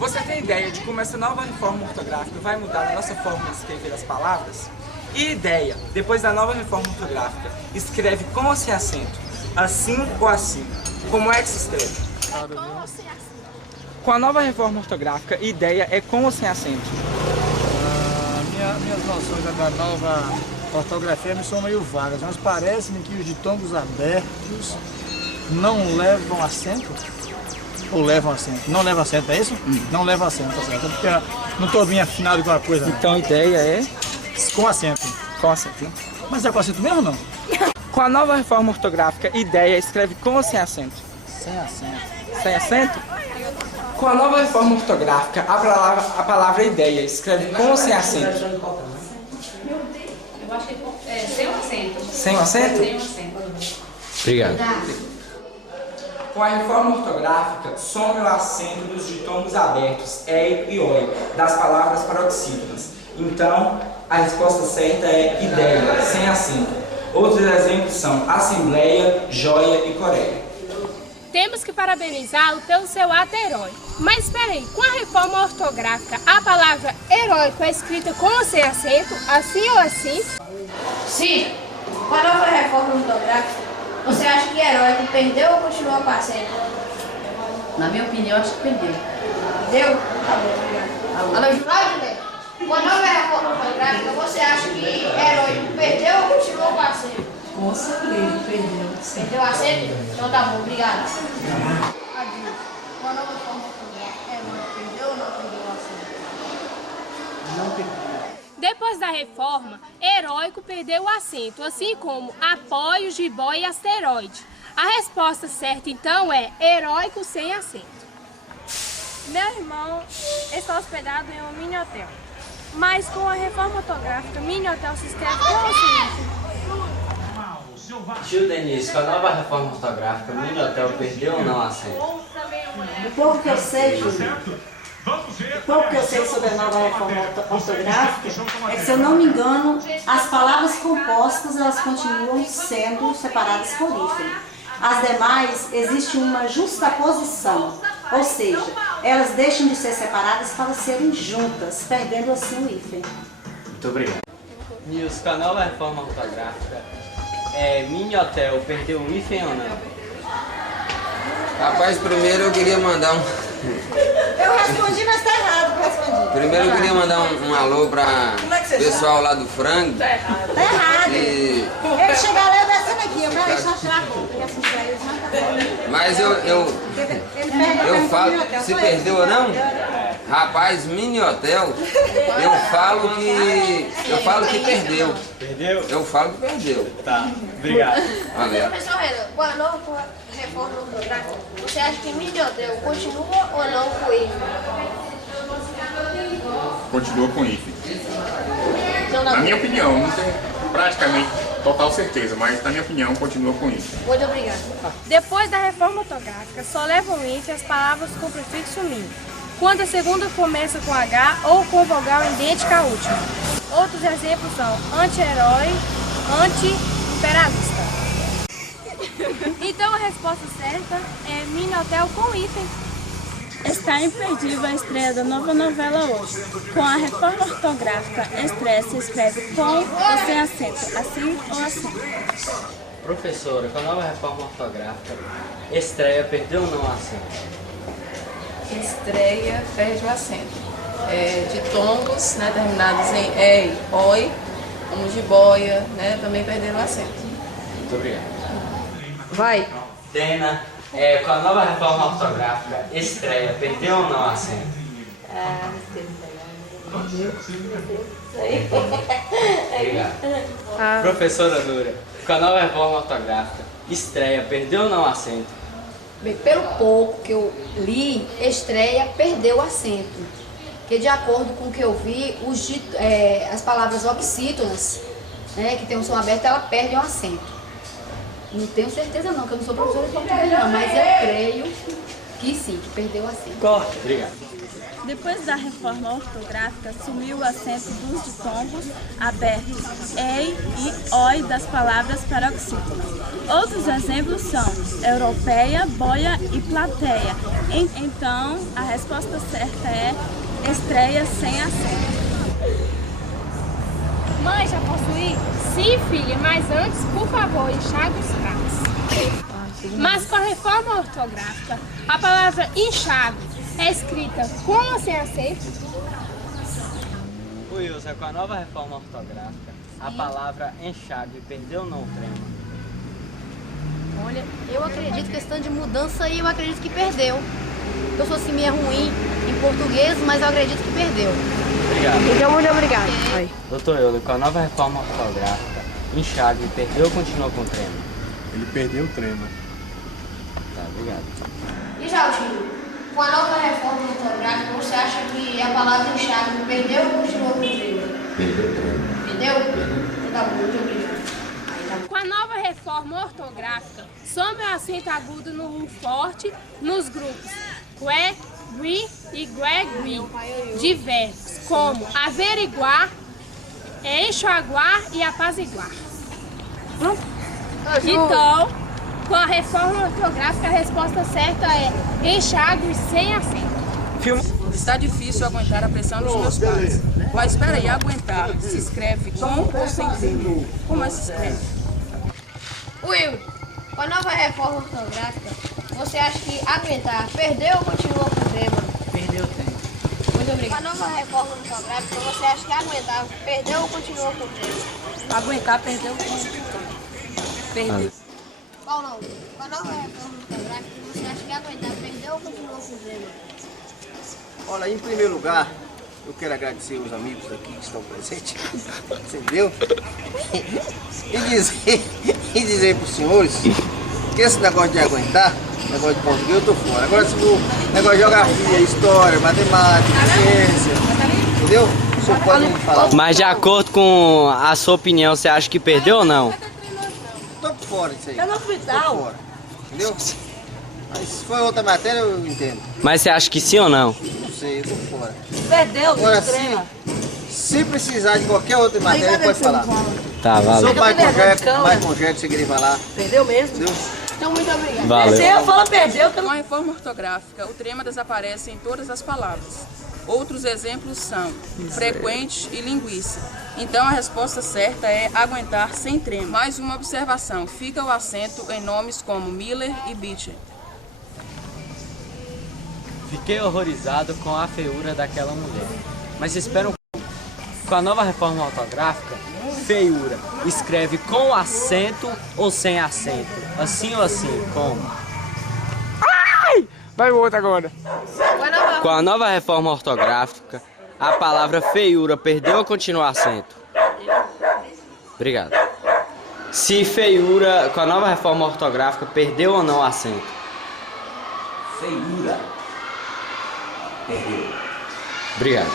Você tem ideia de como essa nova reforma ortográfica vai mudar a nossa forma de escrever as palavras? E ideia, depois da nova reforma ortográfica, escreve com ou sem acento, assim ou assim. Como é que se escreve? Com ou sem acento. Com a nova reforma ortográfica, ideia é com ou sem acento? Minhas noções da nova ortografia me são meio vagas, mas parece-me que os ditongos abertos não levam acento. Ou levam acento? Não levam acento, é isso? Não levam acento, tá certo? Porque eu não estou bem afinado com a coisa. Então a ideia é Com acento. com acento. Mas é com acento mesmo ou não? Com a nova reforma ortográfica, ideia escreve com ou sem acento? Sem acento. Sem acento? Com a nova reforma ortográfica, a palavra ideia escreve com ou sem acento? Eu acho que é sem o acento. Sem o acento? Sem o acento. Obrigado. Com a reforma ortográfica, some o acento dos ditongos abertos, e oi, das palavras paroxítonas. Então, a resposta certa é ideia, sem acento. Outros exemplos são assembleia, joia e coreia. Temos que parabenizá-lo pelo seu ato heróico. Mas espera aí, com a reforma ortográfica, a palavra heróico é escrita com ou sem acento, assim ou assim? Sim. Com a nova reforma ortográfica, você acha que heróico perdeu ou continua com acento? Na minha opinião, acho que perdeu. Perdeu? Tá bom, obrigado. Alô, Claudio, com a nova reforma ortográfica, você acha que heróico perdeu ou continua com acento? Com certeza, perdeu. Perdeu o acento? Então tá bom, obrigado. Com a nova reforma ortográfica, heróico perdeu ou não perdeu o acento? Não perdeu. Depois da reforma, heróico perdeu o acento, assim como apoio, jiboia e asteroide. A resposta certa, então, é heróico sem acento. Meu irmão está hospedado em um mini hotel, mas com a reforma ortográfica, mini hotel se escreve com ou sem acento? Tio Denise, com a nova reforma ortográfica, mini hotel perdeu ou não acento? O pouco que eu sei, Júlio, o pouco que eu sei sobre a nova reforma ortográfica é que, se eu não me engano, as palavras compostas elas continuam sendo separadas por hífen. As demais, existe uma justaposição, ou seja, elas deixam de ser separadas para serem juntas, perdendo assim o hífen. Muito obrigado. Nilson, com a nova reforma ortográfica, mini hotel perdeu um hífen ou não? Rapaz, primeiro eu queria mandar um... Eu respondi, mas está errado que eu respondi. Primeiro eu queria mandar um alô para o pessoal lá do frango. Está errado. Ele chega lá, eu descendo aqui, eu quero só tirar a roupa, porque assim para eles não tá bom. Mas eu falo, se perdeu ou não? Rapaz, mini hotel, eu falo que perdeu. Perdeu? Eu falo que perdeu. Tá, obrigado. Valeu. Professor Renan, com a nova reforma ortográfica, você acha que mini hotel continua ou não com ele? Continua com hífen. Então, Na minha opinião, não tenho praticamente total certeza, mas na minha opinião continua com hífen. Muito obrigado. Depois da reforma ortográfica, só levam mente as palavras com prefixo mini, quando a segunda começa com H ou com vogal idêntica à última. Outros exemplos são anti-herói, anti-imperialista. Então a resposta certa é mini hotel com hífen. Está imperdível a estreia da nova novela hoje. Com a reforma ortográfica, a estreia se escreve com ou sem acento, assim ou assim. Professora, com a nova reforma ortográfica, estreia perdeu ou não acento? Estreia perde o acento. Ditongos, né, terminados em e, oi, como jiboia, né, também perderam o acento. Muito obrigado. Vai. Dena, com a nova reforma ortográfica, estreia perdeu ou não acento? Obrigado. Professora Nura, com a nova reforma ortográfica, estreia perdeu ou não acento? Bem, pelo pouco que eu li, estreia perdeu o acento. Porque de acordo com o que eu vi, as palavras oxítonas, né, que tem um som aberto, ela perde o acento. Não tenho certeza não, que eu não sou professora de português não, mas eu creio que sim, que perdeu o acento. Obrigado. Depois da reforma ortográfica, sumiu o acento dos ditongos abertos ei e oi das palavras paroxítonas. Outros exemplos são europeia, boia e plateia. Então, a resposta certa é estreia sem acento. Mãe, já posso ir? Sim, filha, mas antes, por favor, enxague os pratos. Mas com a reforma ortográfica, a palavra enxágue é escrita com ou sem acento? Wilson, com a nova reforma ortográfica, a palavra enxágue perdeu ou não o trema? Olha, eu acredito que questão de mudança aí, eu acredito que perdeu. Eu sou assim meio ruim em português, mas eu acredito que perdeu. Obrigado. Então, muito obrigado. Doutor Euler, com a nova reforma ortográfica, enxágue perdeu ou continua com o trema? Ele perdeu o trema. Tá, obrigado. E Jaltinho, com a nova reforma ortográfica, você acha que a palavra enxágue perdeu ou continuou com o trema? Perdeu o trema. Perdeu? Então tá bom, muito obrigado. Com a nova reforma ortográfica, some o acento agudo no U forte nos grupos que, gui e gue, de verbos como averiguar, enxaguar e apaziguar. Então, com a reforma ortográfica, a resposta certa é enxágue sem acento. Está difícil aguentar a pressão dos meus pais. Mas espera aí, aguentar se escreve com ou sem trema? Como é que se escreve? Will, com a nova reforma ortográfica, você acha que aguentar perdeu ou continuou com o trema? Perdeu o trema. Muito obrigado. Com a nova reforma ortográfica, você acha que aguentar perdeu ou continuou com o trema? Aguentar perdeu o trema. Perdeu. Qual não? Com a nova reforma ortográfica, você acha que aguentar perdeu ou continuou com o trema? Olha, em primeiro lugar, eu quero agradecer os amigos aqui que estão presentes, entendeu? E dizer para os senhores que esse negócio de aguentar, negócio de português, eu tô fora. Agora, se for negócio de geografia, história, matemática, ciência, entendeu? O senhor pode me falar. Mas de acordo com a sua opinião, você acha que perdeu ou não? Tô por fora disso aí. É no hospital. Tô por fora, entendeu? Mas se for outra matéria, eu entendo. Mas você acha que sim ou não? Não sei, eu tô por fora. Perdeu, agora, trema. Se precisar de qualquer outra matéria, pode falar. Tá, valeu. Sou Michael Jackson, você queria falar. Perdeu mesmo? Entendeu? Então, muito obrigado. Valeu. Perdeu, fala perdeu. Com a reforma ortográfica, o trema desaparece em todas as palavras. Outros exemplos são frequente e linguiça. Então a resposta certa é aguentar sem trema. Mais uma observação, fica o acento em nomes como Miller e Beecher. Fiquei horrorizado com a feiura daquela mulher. Mas esperam com a nova reforma ortográfica, feiura escreve com acento ou sem acento? Assim ou assim? Como? Ai! Vai o outro agora. Com a nova reforma ortográfica, a palavra feiura perdeu ou continua acento? Obrigado. Se feiura, com a nova reforma ortográfica, perdeu ou não acento? Feiura. Perdeu. Obrigado.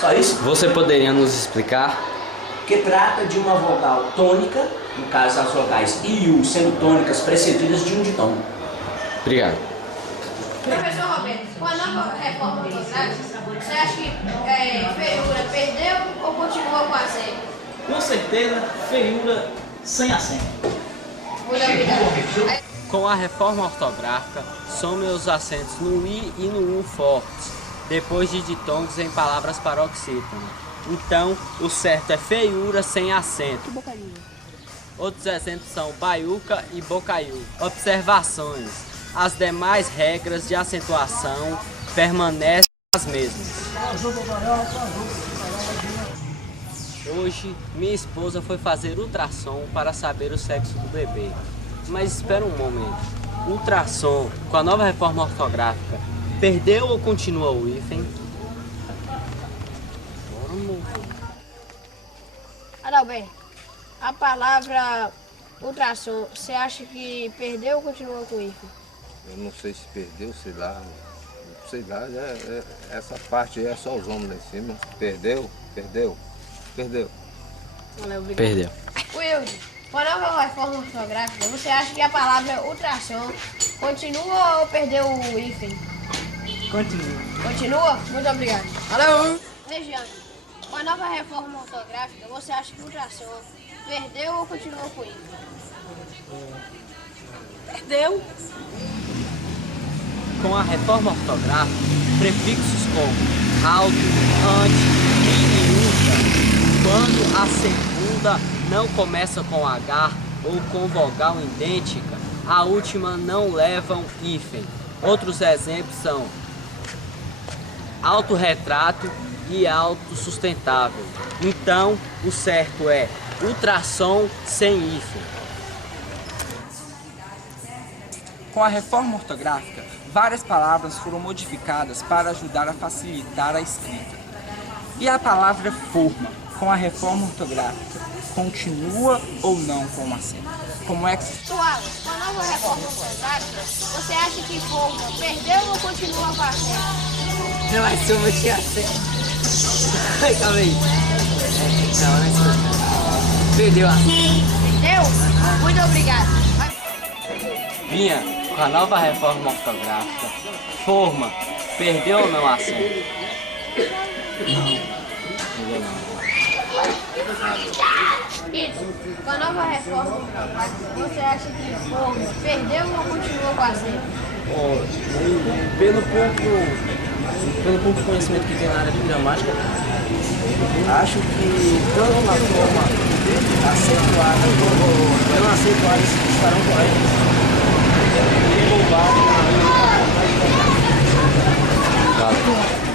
Só isso? Você poderia nos explicar? Que trata de uma vogal tônica, no caso as vogais I e U sendo tônicas precedidas de um ditongo. Obrigado. Professor Roberto, com a nova reforma ortográfica, você acha que feiura perdeu ou continua com acento? Com certeza, feiura sem acento. Muito obrigado. Com a reforma ortográfica, some os acentos no I e no U fortes, depois de ditongos em palavras paroxítonas. Então, o certo é feiura sem acento. Outros exemplos são baiuca e bocaiú. Observações. As demais regras de acentuação permanecem as mesmas. Hoje, minha esposa foi fazer ultrassom para saber o sexo do bebê. Mas espera um momento. Ultrassom, com a nova reforma ortográfica, perdeu ou continua o hífen? Adalberto, a palavra ultrassom, você acha que perdeu ou continua com isso? Eu não sei se perdeu, sei lá, essa parte aí é só os homens lá em cima. Perdeu. Valeu, obrigado. Perdeu. Wilde, com a nova reforma ortográfica, você acha que a palavra ultrassom continua ou perdeu o hífen? Continua. Continua? Muito obrigado. Valeu! Regiane, com a nova reforma ortográfica, você acha que o tração perdeu ou continuou com isso? Perdeu. Com a reforma ortográfica, prefixos como alto, ante, e usa, quando a segunda não começa com H ou com vogal idêntica, a última não levam hífen. Outros exemplos são autorretrato e autossustentável. Então, o certo é ultrassom sem hífen. Com a reforma ortográfica, várias palavras foram modificadas para ajudar a facilitar a escrita. E a palavra forma, com a reforma ortográfica, continua ou não com o acento? Como é que... Wallace, com a nova reforma ortográfica, você acha que forma perdeu ou continua com acento? Não, mas eu vou te acento. Calma aí. Perdeu a Perdeu? Muito obrigado. Vinha, com a nova reforma ortográfica, forma, perdeu ou não acento? Não, perdeu não. Isso, com a nova reforma ortográfica, você acha que forma perdeu ou continua com acento? Pelo pouco conhecimento que tem na área de gramática, acho que tanto na forma acentuada como não acentuadas estarão corretas. E louvado na